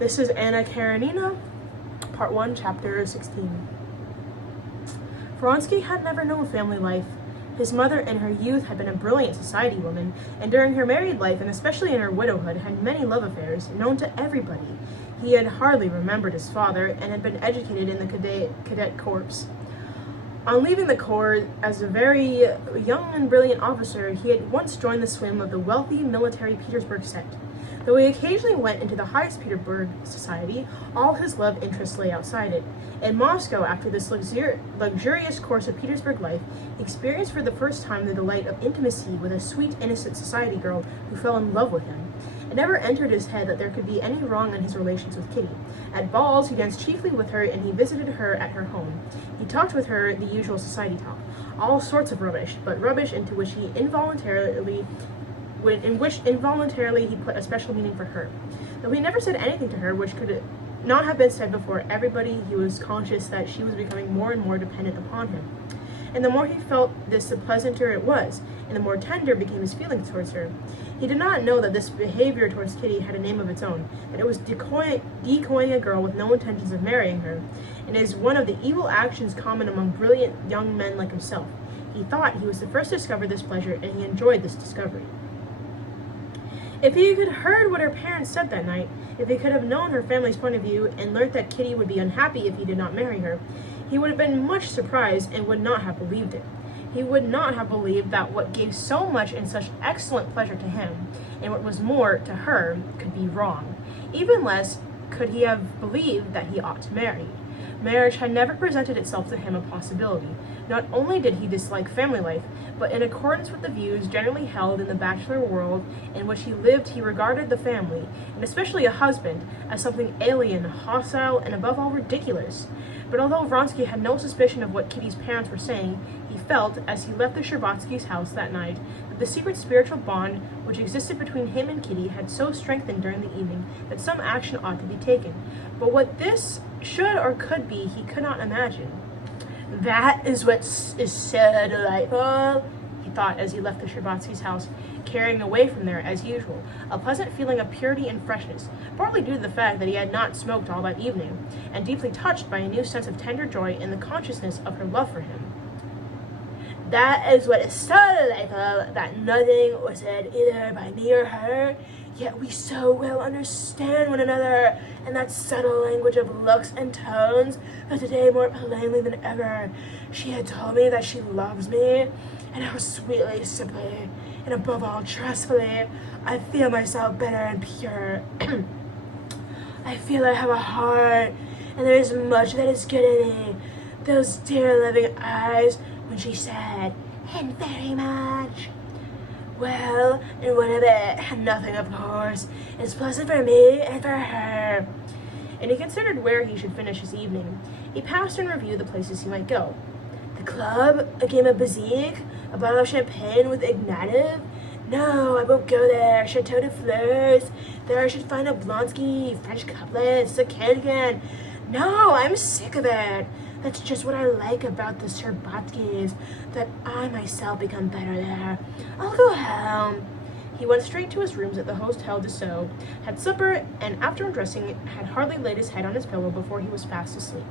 This is Anna Karenina, Part 1, Chapter 16. Vronsky had never known family life. His mother in her youth had been a brilliant society woman, and during her married life, and especially in her widowhood, had many love affairs, known to everybody. He had hardly remembered his father, and had been educated in the cadet corps. On leaving the corps as a very young and brilliant officer, he had once joined the swim of the wealthy military Petersburg sect. Though he occasionally went into the highest Petersburg society, all his love interests lay outside it. In Moscow, after this luxurious course of Petersburg life, he experienced for the first time the delight of intimacy with a sweet, innocent society girl who fell in love with him. It never entered his head that there could be any wrong in his relations with Kitty. At balls, he danced chiefly with her, and he visited her at her home. He talked with her the usual society talk, all sorts of rubbish, but rubbish into which he involuntarily he put a special meaning for her. Though he never said anything to her which could not have been said before everybody, he was conscious that she was becoming more and more dependent upon him. And the more he felt this, the pleasanter it was, and the more tender became his feelings towards her. He did not know that this behavior towards Kitty had a name of its own, that it was decoying a girl with no intentions of marrying her, and is one of the evil actions common among brilliant young men like himself. He thought he was the first to discover this pleasure, and he enjoyed this discovery. If he could have heard what her parents said that night, if he could have known her family's point of view and learnt that Kitty would be unhappy if he did not marry her, he would have been much surprised and would not have believed it. He would not have believed that what gave so much and such excellent pleasure to him, and what was more to her, could be wrong. Even less could he have believed that he ought to marry. Marriage had never presented itself to him a possibility. Not only did he dislike family life, but in accordance with the views generally held in the bachelor world in which he lived, he regarded the family, and especially a husband, as something alien, hostile, and above all ridiculous. But although Vronsky had no suspicion of what Kitty's parents were saying, he felt, as he left the Sherbatskys' house that night, that the secret spiritual bond which existed between him and Kitty had so strengthened during the evening that some action ought to be taken. But what this should or could be, he could not imagine. "That is what is so delightful," he thought as he left the Sherbatskys' house, carrying away from there, as usual, a pleasant feeling of purity and freshness, partly due to the fact that he had not smoked all that evening, and deeply touched by a new sense of tender joy in the consciousness of her love for him. "That is what is so delightful, that nothing was said either by me or her, yet we so well understand one another, and that subtle language of looks and tones, but today more plainly than ever. She had told me that she loves me, and how sweetly, simply, and above all trustfully, I feel myself better and pure. I feel I have a heart, and there is much that is good in me. Those dear loving eyes, when she said, 'And very much.' Well, and what of it? Nothing, of course. It's pleasant for me and for her." And he considered where he should finish his evening. He passed in review the places he might go. The club, a game of bezique, a bottle of champagne with Ignatieff. No, I won't go there. Chateau de Fleurs. There I should find a Blonsky, French couplets, a Cancan. No, I'm sick of it. That's just what I like about the Sherbatskys, that I myself become better there. I'll go home. He went straight to his rooms at the Hotel de Sceaux, had supper, and after undressing, had hardly laid his head on his pillow before he was fast asleep.